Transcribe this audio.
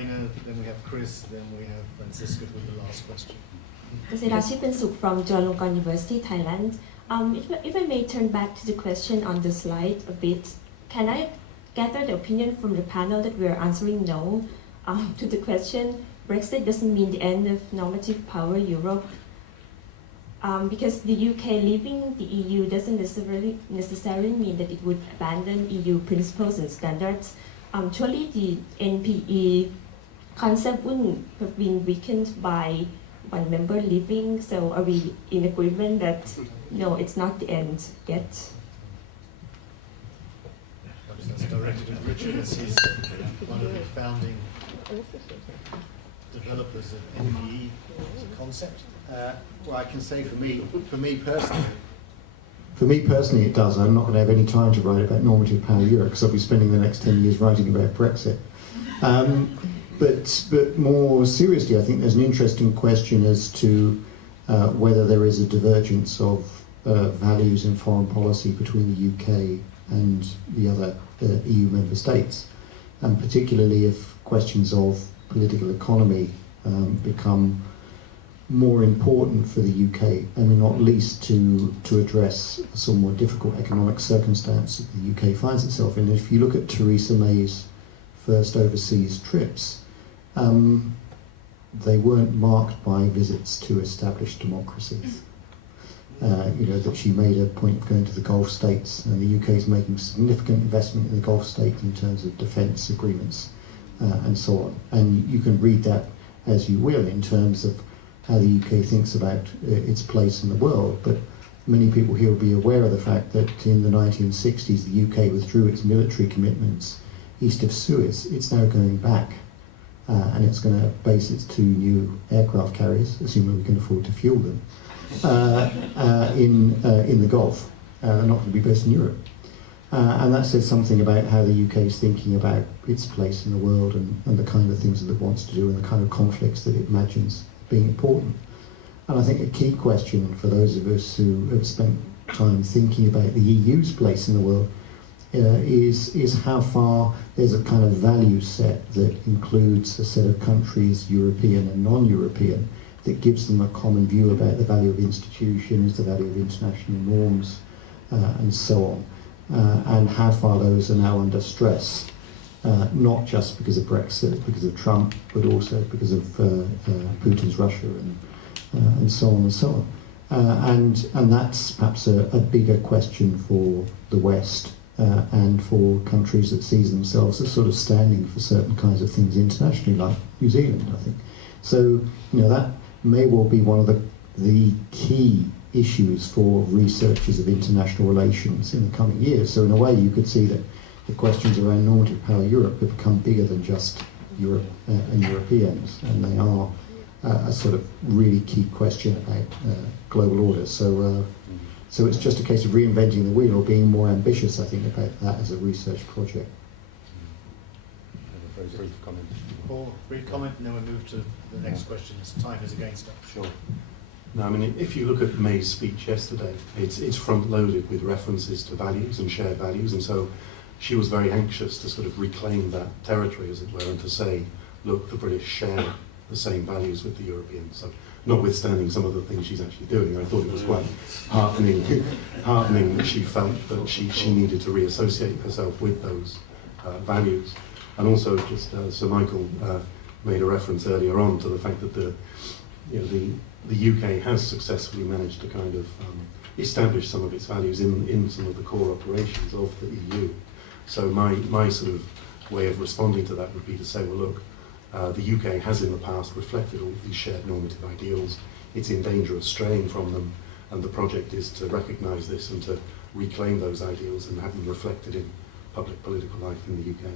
Rainer, then we have Chris, then we have Francisca with the last question. Suk from Chulalongkorn University, Thailand. If I may turn back to the question on the slide a bit, can I gather the opinion from the panel that we are answering no to the question, Brexit doesn't mean the end of normative power Europe? Because the UK leaving the EU doesn't necessarily mean that it would abandon EU principles and standards. Surely the NPE concept wouldn't have been weakened by one member leaving, so are we in agreement that no, it's not the end yet? Perhaps that's directed at Richard, as he's one of the founding developers of NPE as a concept. Well, I can say for me personally it does. I'm not going to have any time to write about Normative Power Europe because I'll be spending the next 10 years writing about Brexit. But more seriously, I think there's an interesting question as to whether there is a divergence of values in foreign policy between the UK and the other EU member states, and particularly if questions of political economy become more important for the UK, I mean, not least to address a somewhat difficult economic circumstance that the UK finds itself in. If you look at Theresa May's first overseas trips, they weren't marked by visits to established democracies. You know, that she made a point of going to the Gulf states, and the UK is making significant investment in the Gulf states in terms of defence agreements and so on. And you can read that as you will in terms of how the UK thinks about its place in the world, but many people here will be aware of the fact that in the 1960s the UK withdrew its military commitments east of Suez. It's now going back, and it's going to base its 2 new aircraft carriers, assuming we can afford to fuel them, in the Gulf. They're not going to be based in Europe. And that says something about how the UK is thinking about its place in the world and the kind of things that it wants to do and the kind of conflicts that it imagines being important. And I think a key question for those of us who have spent time thinking about the EU's place in the world is how far there's a kind of value set that includes a set of countries, European and non-European, that gives them a common view about the value of institutions, the value of international norms, and so on. And how far those are now under stress, not just because of Brexit, because of Trump, but also because of Putin's Russia and so on and so on. And that's perhaps a bigger question for the West and for countries that sees themselves as sort of standing for certain kinds of things internationally, like New Zealand, I think. So, you know, that may well be one of the key issues for researchers of international relations in the coming years. So in a way you could see that the questions around normative power Europe have become bigger than just Europe and Europeans, and they are a sort of really key question about global order. So it's just a case of reinventing the wheel or being more ambitious, I think, about that as a research project. A very brief comment. Paul, brief comment, and then we'll move to the next question as time is against us. Sure. No, I mean, if you look at May's speech yesterday, it's front-loaded with references to values and shared values, and so she was very anxious to sort of reclaim that territory, as it were, and to say, look, the British share the same values with the Europeans. So, notwithstanding some of the things she's actually doing, I thought it was quite heartening that she felt that she needed to reassociate herself with those values. And also, just Sir Michael made a reference earlier on to the fact that the UK has successfully managed to kind of establish some of its values in some of the core operations of the EU. So my sort of way of responding to that would be to say, well, look, the UK has in the past reflected all of these shared normative ideals. It's in danger of straying from them, and the project is to recognise this and to reclaim those ideals and have them reflected in public political life in the UK.